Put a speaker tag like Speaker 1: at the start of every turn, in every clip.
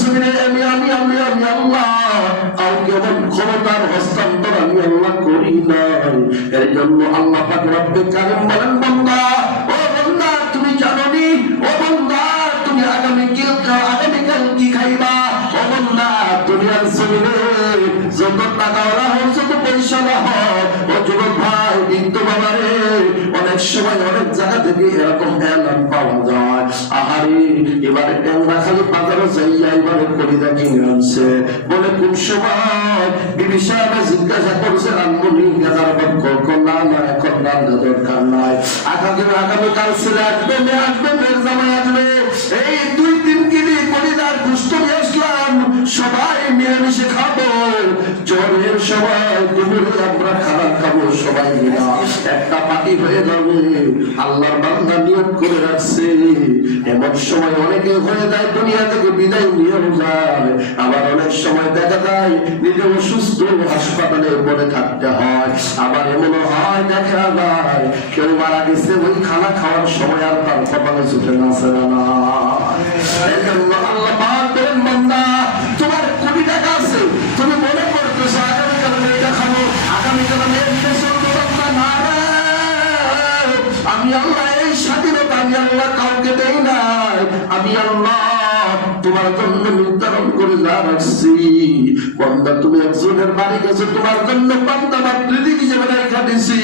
Speaker 1: জমিনে আমি আমি আমি আমি আল্লাহ। কাউকে এমন ক্ষমতার হস্তান্তর আমি আল্লাহ করি নাই। এর জন্য আল্লাহ বলেন, বান্দা থেকে এরকম এলান পাওয়া যায় আহারে, এবারে বাজারে যাইয়া এবারে কিনে আনছে। বলে, কোন সময়? বিবি সাহেব জিজ্ঞাসা করছে রানমনি গাজার না এখন দরকার নাই। আগামী আসবে আসবে জামাই আসবে। এই দুই তিন কিলি কলিদার গুস্ত নিয়ে আসলাম। সবাই মিলেমিশে খাব। জ্বরের সময় দুপুরে আমরা খানা খাব, সবাই মিলা। একটা পার্টি হয়ে যাবে, আল্লাহর বান্দা নিয়োগ করে রাখছে। এমন সময় অনেকে হয়ে যায়, দুনিয়া থেকে বিদায় নিয়েও যায়। আবার অনেক সময় দেখা যায় নিজে অসুস্থ হাসপাতালে পড়ে থাকতে হয়। আবার এমনও হয়, দেখা যায়, কেউ মারা গেছে, ওই খানা খাওয়ার সময় আর তার কপালে ছুটে না আসে না। আল্লাহ তুমি একজনের তোমার জন্য হিসেবে রেখা দিছি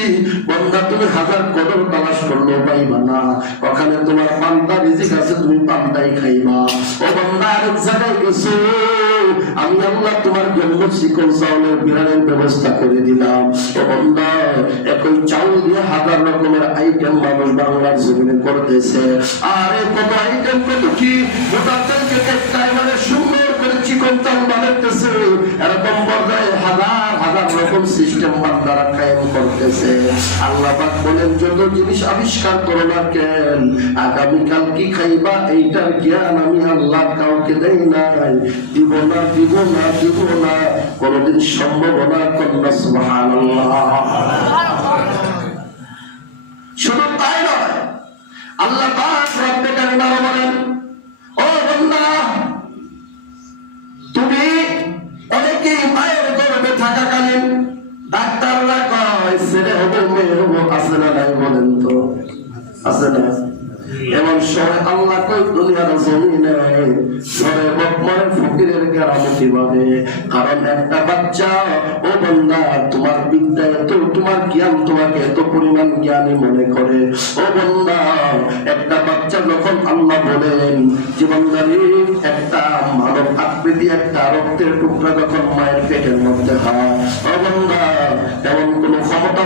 Speaker 1: বন্দা, তুমি হাজার কদর তালাশ করলেও পাইবা না। ওখানে তোমার পান্তা রিজিক আছে, তুমি পান্তাই খাইবা। ও বন্দা, আরেক জায়গায় গেছো। আমি আল্লাহ তোমার জন্য শিকল চাউলের বিরানের ব্যবস্থা করে দিলাম। ও বন্দা, একই চাউল দিয়ে হাজার রকমের আইটেম মানুষ বাংলার জমিনে করতেছে। আরে, কত আইটেম কত কি? গোটা একটা এবারে চাল বানাইতেছে এরকম পর্যায়ে হাজার হাজার রকম সিস্টেম বান্দারা কায়েম করতেছে। আল্লাহ পাক বলেন, যত জিনিস আবিষ্কার করো না কেন, আগামীকাল কি খাইবা? এইটার জ্ঞান আমি আল্লাহ কাউকে দেই নাই। দিব না দিব না দিব না। কোনদিন সম্ভব না কন্যা, সুবহানাল্লাহ। শুধু তাই নয়, আল্লাহ পাক রব্বে কারিমা বলেন, ও বান্দা কারণ একটা বাচ্চা, ও বন্ধা তোমার বিদ্যা এত, তোমার জ্ঞান তোমাকে এত পরিমাণ জ্ঞানী মনে করে। ও বন্ধা একটা বাচ্চা যখন আল্লাহ বলেন যে বন্ধারে একটা, মানব আকৃতি একটা রক্তের টুকরা যখন মায়ের পেটের মধ্যে হয়, ও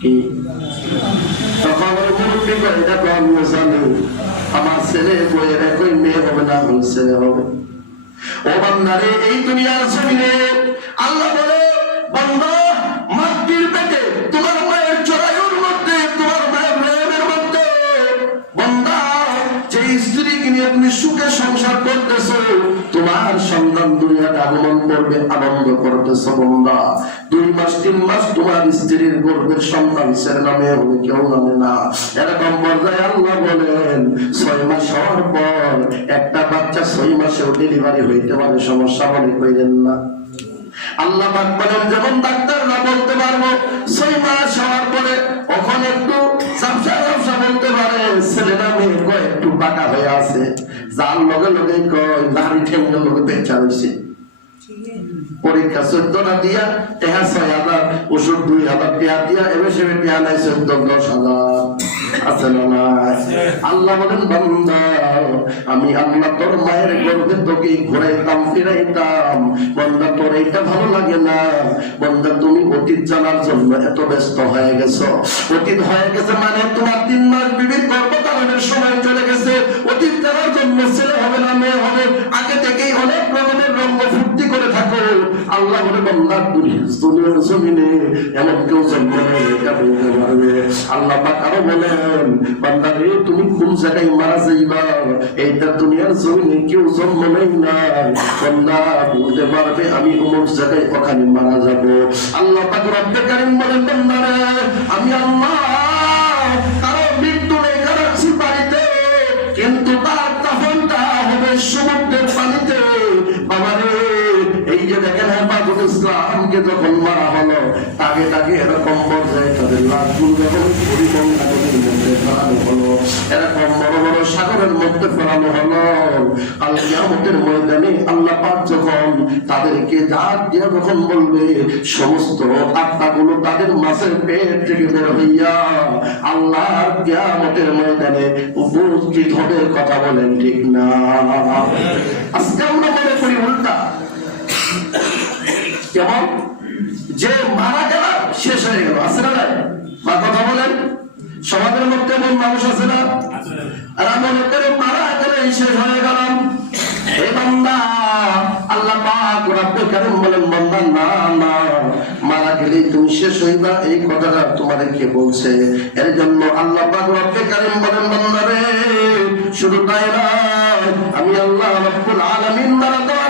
Speaker 1: কি? তখন মুরব্বী করে দেখো আমিও জানি আমার ছেলে এই দুনিয়ার জমিনে আল্লাহ বলে, বান্দা নিয়ে তুমি সুখে সংসার করতেছো। তোমার সন্তান দুনিয়াতে আগমন করবে, আনন্দ করতেছো বন্দা দুই মাস, তিন মাস তোমার স্ত্রীর গর্ভের সন্তান ছেলে নামে হবে, কেউ নামে না। এরকম পর্যায়ে আল্লাহ বলেন, ছয় মাস হওয়ার পর একটা বাচ্চা ছয় মাসেও ডেলিভারি হইতে পারে, সমস্যা মনে করিলেন না। আল্লাহ বলেন, যেমন ডাক্তাররা বলতে পারব, ছয় মাস হওয়ার পরে ওখানে একটু ঝাপসা ঝাপসা বলতে পারে ছেলেটা মেয়ে কয় একটু বাঁকা হয়ে আছে যার লগে লগে হয়েছে পরীক্ষা চোদ্দটা দিয়া টেহা ছয় হাজার, ওষুধ দুই হাজার টিয়া দিয়া, এবার সে টিয়া নাই চোদ্দ, দশ হাজার? আল্লাহ বলেন আমি আল্লাহ তোর মায়ের গর্ভে তোকে ভালো লাগে না। তুমি অতীত জানার জন্য এত ব্যস্ত হয়ে গেছ। অতীত হয়ে গেছে মানে তোমার তিন মাস বিবির গর্ভধারণের সময় চলে গেছে। অতীত জানার জন্য ছেলে হবে না, মেয়ে হবে। আগে থেকেই অনেক রকমের রঙ্গ আল্লাহ বলে জমিনে এমন কেউ আল্লাহ বলেন তুমি কোন জায়গায় মারা যাইবা? এইটা দুনিয়ার জমিনে কেউ জন্ম নেই। না বলতে পারবে, আমি অমুক জায়গায় ওখানে মারা যাব। আল্লাহ বলেন আমি আল্লাহ যখন মারা হলো, তাকে তাকে এরকম পর্যায়ে তাদের লাশগুলো যখন পরিবহন মধ্যে ফেলানো হলো। এরকম বড় বড় সাগরের মধ্যে ফেলানো হলো। আল কিয়ামতের ময়দানে আল্লাহ পাক যখন তাদেরকে ডাক দিয়ে যখন বলবে, সমস্ত আত্মাগুলো তাদের মাছের পেট থেকে বের হইয়া আল্লাহর কিয়ামতের ময়দানে উপস্থিত হবে কথা বলেন ঠিক না। আজকে আমরা মনে করি উল্টা। কেমন? যে মারা গেল শেষ হয়ে গেল। আছে না? বা কথা বলেন। সমাজের মধ্যে এমন মানুষ আছে না? আর মনে করে মারা গেলে শেষ হয়ে গেলাম। এই বান্দা আল্লাহ পাক রব্বে কারীম বলেন বান্দা না না মারা গেলেই তুমি শেষ হইবা। এই কথাটা তোমাদের কে বলছে। এর জন্য আল্লাহ পাক রব্বে কারীম বলেন বান্দা রে শুধু তাই না আমি আল্লাহ রব্বুল আলামিন পর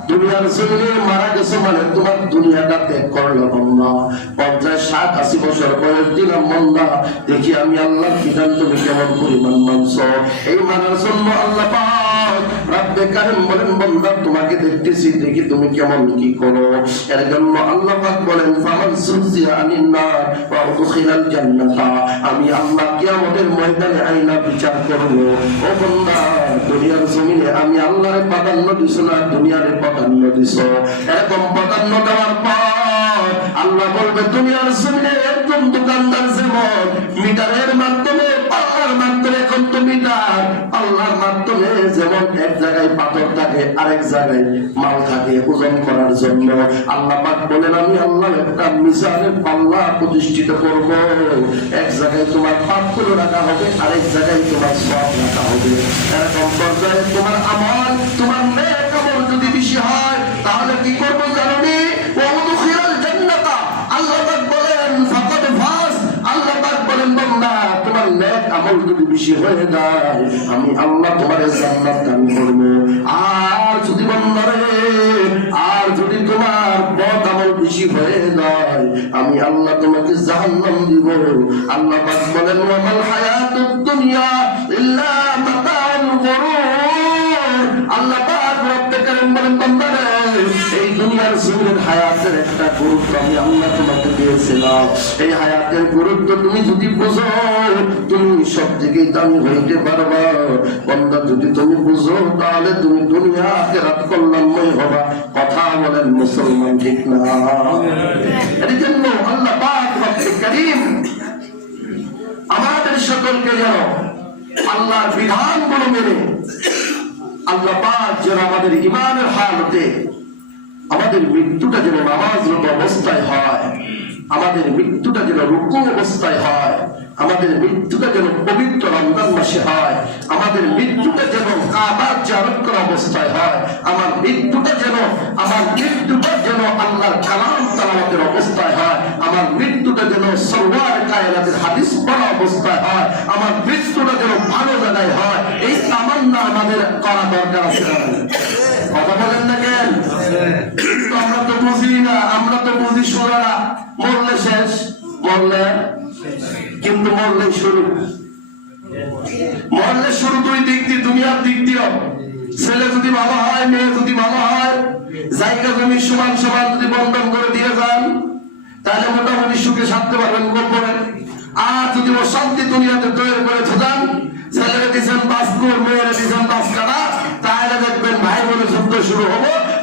Speaker 1: দুনিয়ার জমিনে মারা গেছে মানে তোমার দুনিয়াটা ত্যাগ করল বান্দা পঞ্চাশ, ষাট, আশি বছর বয়স দিলাম বান্দা দেখি আমি আল্লাহর বিধান তুমি কেমন পরিমাণ মানছ? এই মানার জন্য আল্লাহ কি জন্য আল্লাহ আল্লাহ ময়দানে আইনা বিচার ও বান্দা, দুনিয়ার জমিনে আমি আল্লাহর দিছ না, দুনিয়ার এরকম দেওয়ার পর আল্লাহ বলবে একজন দোকানদার যেমন, মিটারের মাধ্যমে মাধ্যমে এখন তো মিটার মাধ্যমে যেমন এক জায়গায় পাথর থাকে, আরেক জায়গায় মাল থাকে, ওজন করার জন্য। আল্লাহ পাক বলেন, আমি আল্লাহ একটা পাল্লা প্রতিষ্ঠিত করব। এক জায়গায় তোমার পাত্র রাখা হবে, আরেক জায়গায় তোমার সব রাখা হবে। এরকম পর্যায়ে তোমার আমল, তোমার যদি হয়ে যায়, আমি আল্লাহ তোমার জান্নাত দান করব। আর যদি বান্দারে আর যদি তোমার বদ আমল বেশি হয়ে যায়, আমি আল্লাহ তোমাকে জাহান্নাম দিব। আল্লাহ পাক বলেন, ওয়ামাল হায়াতুদ দুনিয়া ইল্লা মাতাউল গুরুর। আল্লাহ পাক রব্বে বলেন জীবনের হায়াতের একটা গুরুত্ব আমি আল্লাহ তোমাকে দিয়েছিলাম। এই হায়াতের গুরুত্ব তুমি যদি বুঝো, তুমি সব দিকেই দামি হইতে পারবা। বন্ধা যদি তুমি বুঝো, তাহলে তুমি দুনিয়া আখেরাত কল্যাণময় হবা। কথা বলেন মুসলমান ঠিক না? এর জন্য আল্লাহ পাক কারীম আমাদের সকলকে যেন আল্লাহর বিধানগুলো মেনে, আল্লাহ পাক যেন আমাদের ইমানের হালতে আমাদের মৃত্যুটা যেন নামাজরত অবস্থায় হয়, আমাদের মৃত্যুটা যেন রুকু অবস্থায় হয়, আমাদের মৃত্যুটা যেন পবিত্র রমজান মাসে হয়, আমাদের মৃত্যুটা যেন কাবার জারত করা অবস্থায় হয়, আমার মৃত্যুটা যেন, আমার মৃত্যুটা যেন আল্লাহর কালাম তালামাতের অবস্থায় হয়, আমার মৃত্যুটা যেন সরওয়ার কায়নাতের হাদিস পড়া অবস্থায় হয়, আমার মৃত্যুটা যেন ভালো জায়গায় হয়, এই তামান্না আমাদের করা দরকার আছে। কথা বলেন না কেন? আমরা তো বুঝি না, আমরা তো বুঝি সোনারা। মরলে শেষ মরলে কিন্তু মরলে শুরু। মরলে শুরু দুই দিক দিয়ে, দুনিয়ার দিক দিয়েও। ছেলে যদি ভালো হয়, মেয়ে যদি ভালো হয়, জায়গা জমি সমান সমান যদি বন্টন করে দিয়ে যান, তাহলে মোটামুটি সুখে থাকতে পারবেন গোপনে। আর যদি অশান্তি দুনিয়াতে তৈরি করে যান দিয়েছেন বাস মেয়েরা দিয়েছেন বাস কাটা তাহলে দেখবেন ভাই যুদ্ধ শুরু হব।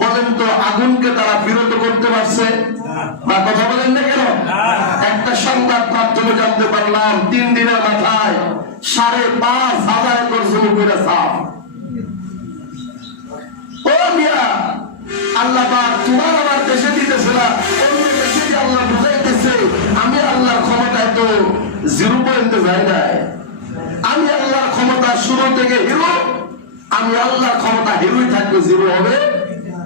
Speaker 1: বলেন তো, আগুনকে তারা বিরত করতে পারছে? বা কথা বলেন না কেন? একটা সংবাদ মাধ্যমে জানতে পারলাম, তিন দিনের মাথায় সাড়ে পাঁচ হাজার একর জমি করে আল্লাহ না ক্ষমতায় তো যাই আমি ক্ষমতা শুরু থেকে আমি আল্লাহর ক্ষমতা হিরোই থাকবে, জিরো হবে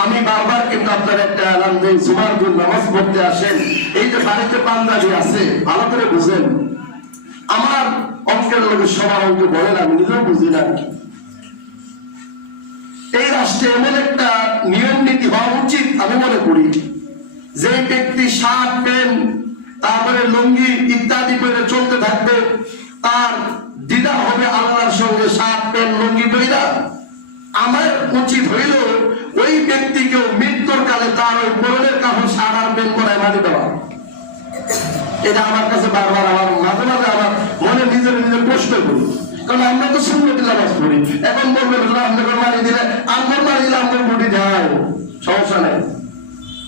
Speaker 1: আমি বারবার কিন্তু আপনার একটা এলান দিই জুমার দিন নামাজ পড়তে আসেন। এই যে বাড়িতে পাঞ্জাবি আছে, ভালো করে বুঝেন। আমার অঙ্কের লোকের সবার অঙ্ক বলেন আমি নিজেও বুঝি না। এই রাষ্ট্রে এমন একটা নিয়ম নীতি হওয়া উচিত, আমি মনে করি। যে ব্যক্তি শার্ট, প্যান্ট, তারপরে লুঙ্গি ইত্যাদি করে চলতে থাকবে, তার দিদা হবে আল্লাহর সঙ্গে শার্ট, প্যান্ট, লুঙ্গি পরিদা আমার উচিত হইল পরায় দেওয়া এটা আমার কাছে বারবার আমার মাঝে মাঝে আমার মনে নিজের নিজে প্রশ্ন করি। কারণ আমরা তো সুন্নতি নামাজ পড়ি। এখন হুজুর আপনাকে মারি দিলে আমার মারি দিলে আমার গুটি যায় সমস্যা নেই।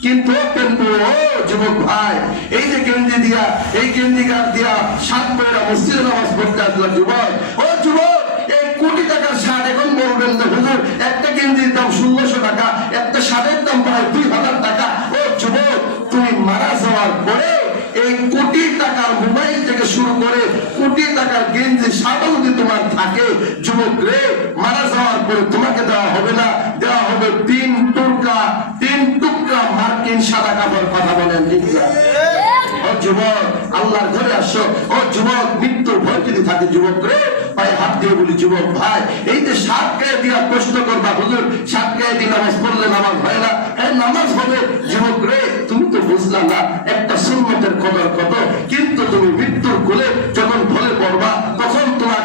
Speaker 1: কিন্তু কিন্তু ও, যুবক ভাই, এই যে গেঞ্জি দিয়া, এই গেঞ্জি গাছ দিয়া সাত পয়রা মসজিদে নামাজ পড়তে আসলাম যুবক। ও যুবক, এই কোটি টাকার শার্ট এখন বলবেন না হুজুর, একটা গেঞ্জির দাম ষোলোশো টাকা, একটা শার্টের দাম প্রায় যদি তোমার থাকে যুবক রে মারা যাওয়ার পরে তোমাকে দেওয়া হবে না। দেওয়া হবে তিন টুকরা তিন টুকরা মার্কিন সাদা কাপড় কথা বলেন এই যে সাত গায়ে দিয়া প্রশ্ন করবা, হুজুর, সাত গায়ে দিয়ে নামাজ পড়লে নামাজ হয় হ্যাঁ নামাজ হবে। যুবক রে তুমি তো বুঝলা একটা সুন্নতের কদর কত। কিন্তু তুমি মৃত্যুর কোলে যখন ভলে পড়বা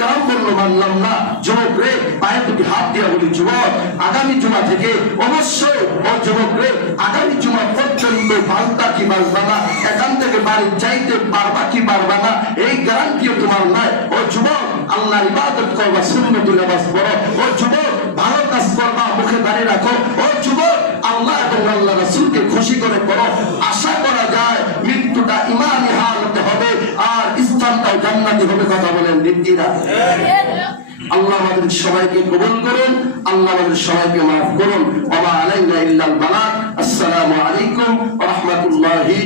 Speaker 1: ওলামায়ে কেরাম মানলাম না। যুবক রে, পায়ে দুটি হাত দিয়া বলি, যুবক, আগামী জুমা থেকে অবশ্যই, ও যুবক রে, আগামী জুমা পর্যন্ত বালতা কি বালবা না? এখান থেকে বাড়ি যাইতে পারবা কি পারবা না? এই গ্যারান্টিও তোমার নাই। ও যুবক আল্লাহ ইবাদত করবা সুন্নতুল নামাজ পড়ো। ও যুবক, ভালো কাজ করবা, মুখে দাঁড়িয়ে রাখো। ও যুবক, আল্লাহ এবং আল্লাহ রাসূলকে খুশি করে করো আশা হবে কথা বলেন দিদিরা আল্লাহ আমাদের সবাইকে কবুল করুন, আল্লাহ আমাদের সবাইকে মাফ করুন। মা আলাইনা ইল্লাল বালাগ। আসসালামু আলাইকুম রাহমাতুল্লাহি